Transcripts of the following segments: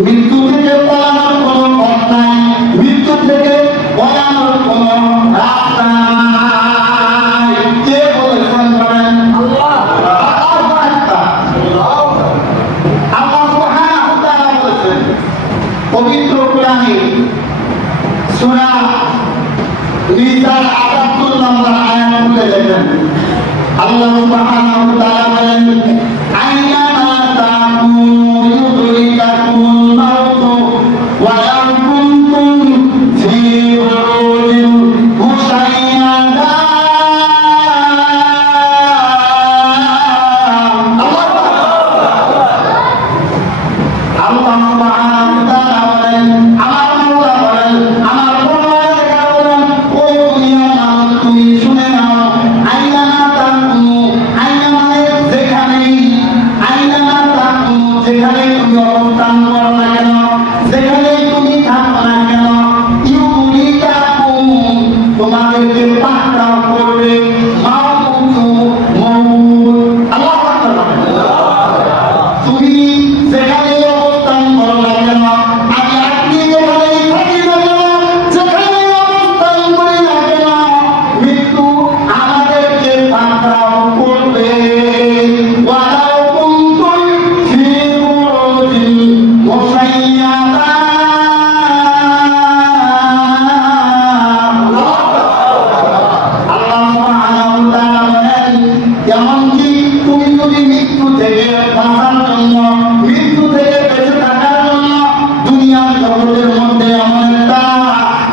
মৃত্যু থেকে পলানোর কোনো পথ নাই, মৃত্যু থেকে পলানোর কোনো রাস্তা নাই। কে বলেছেন বলেন? আল্লাহ। আল্লাহ সুবহানাহু ওয়া তাআলা বলেছেন পবিত্র কোরআনে সূরা নিসার ৭৮ নম্বর আয়াত খুলে দেখেন। আল্লাহ সুবহানাহু ওয়া তাআলা বলেন, আইনামা তাকুনু ইউদরিকাকুমুল মাউত ওয়া লাউ কুনতুম ফী বুরুজিন মুশাইয়াদা। আল্লাহ সুবহানাহু ওয়া তাআলা বলেন, আমার মাওলা বলেন, আমার পরওয়ারদিগার বলেন, ও দুনিয়ার মানুষ তুমি শুনে নাও, আইনামা তাকুনু, আইনা মানে যেখানেই, আইনামা তাকুনু যেখানেই তুমি অবস্থান করো না কেন, যেখানেই তুমি থাকো না কেন, ইউদরিকাকুম তোমাদেরকে পাকড়াও করবে, মাউতু মউত। আল্লাহু আকবার। তুমি যেখানে অবস্থান করো না কেন, আমি আপনি যেখানেই থাকি না কেন, যেখানেই অবস্থান করি না কেন, মৃত্যু আমাদেরকে পাকড়াও করবে। ওয়ালাউ কুনতুম ফী বুরুজিন মুশাইয়াদা। আল্লাহ সুবহানাহু ওয়া তাআলা বলেন, এমনকি তুমি যদি মৃত্যু থেকে বাঁচার জন্য, মৃত্যু থেকে বেঁচে থাকার জন্য দুনিয়ার জগতের মধ্যে এমন একটা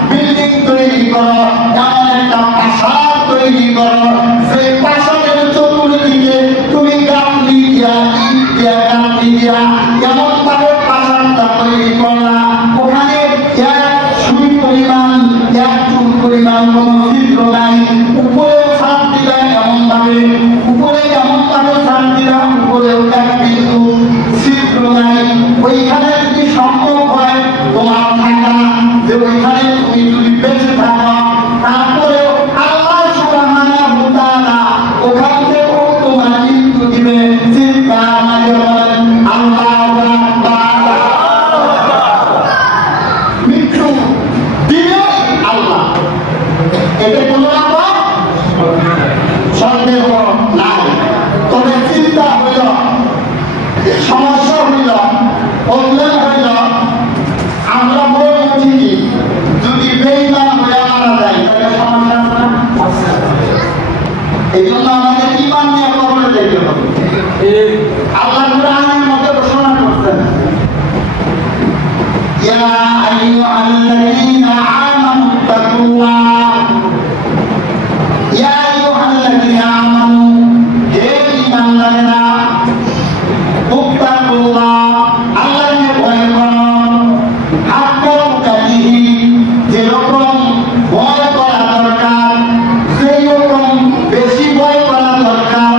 বিল্ডিং তৈরি করো, এমন একটা প্রাসাদ তৈরি করো, সেই প্রাসাদের চতুর্দিকে তুমি গাঁথনি দিয়া, ইট দিয়া, গাঁথনি দিয়া এমন ভাবে প্রাসাদটা তৈরি করলা, ওখানে এক সুই পরিমাণ, এক চুল পরিমাণ কোনো ছিদ্র নাই, উপরেও ছাদ দিলা এমন ভাবে, উপরে এমন ভাবে ছাদ দিলা, উপরেও এক বিন্দু ছিদ্র নাই। ওইখানে যদি সম্ভব হয় তোমার থাকা, যে ওইখানে তুমি যদি বেঁচে থাকো, তারপরেও আল্লাহ সুবহানাহু ওয়া তাআলা ওখান থেকেও তোমার মৃত্যু দিবে। চিৎকার মাঝে বলেন আল্লাহু আকবার। মৃত্যু দিবে আল্লাহ, এতে কোনো রকম সন্দেহ নাই। তবে চিন্তা হইল, সমস্যা হইল, প্রবলেম হইল, আমরা মরে ঠিকই, যদি বেঈমান হয়ে মারা যায় তাহলে সমস্যা আছে না? এই জন্য আমাদের ঈমান নিয়ে কবরে যেতে হবে। আল্লাহ কুরআনের মধ্যে ঘোষণা করছেন, ইয়া আইয়ুহাল্লাযীনা আমানু তাকুল্লাহ, ইয়া আইয়ুহাল্লাযীনা আমানু, হে ঈমানদারেরা, তাকুল্লাহ আল্লাহকে ভয় করো, হাক্কা তুকাতিহি যেরকম ভয় করা দরকার সেই রকম বেশি ভয় করা দরকার।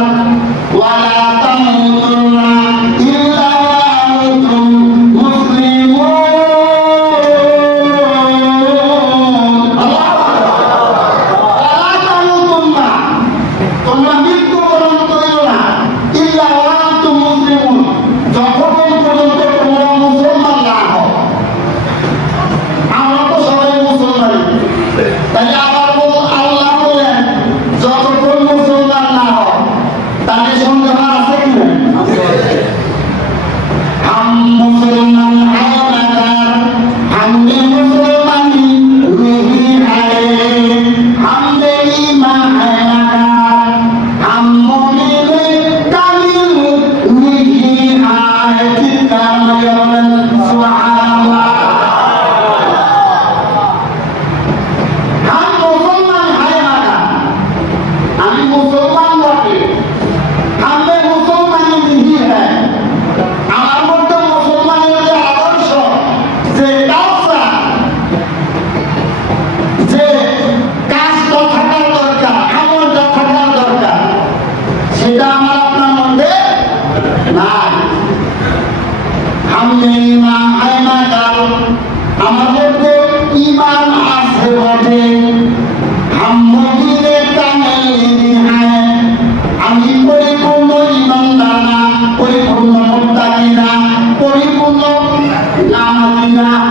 ওয়ালা তামুতুন্না ইল্লা ওয়া আনতুম মুসলিমুন। ওয়ালা তামুতুন্না, তোমরা মৃত্যুবরণ করিও না, ইল্লা ওয়া আনতুম মুসলিমুন, যতক্ষণ পর্যন্ত তোমরা মুসলমান না হও। আমরা তো সবাই মুসলমান, তাহলে আবার আল্লাহ বলেন যতক্ষণ মুসলমান না হও, তাহলে সন্দেহ আছে কি না? हम मुसलमान है मगर हमने मुसलमानी नहीं है, हम बेईमान है मगर हम मोमिन कामिल नहीं है। चित्कार में बोलें सुभान अल्लाह। हम मुसलमान है मगर, আমি মুসলমান বটে, हमें मुसलमानी नहीं है। আমার মধ্যে মুসলমানের যে আদর্শ, যে কালচার, যে কাজটা থাকার দরকার, আমলটা থাকার দরকার, সেটা আমার আপনার মধ্যে নাই। আমি ঈমান আইমাদার, আমার মধ্যে ঈমান আছে বটে, हम मोमिने कामिल हैं, আমি পরিপূর্ণ ঈমানদার না, পরিপূর্ণ মুত্তাকি না, পরিপূর্ণ নাজিরা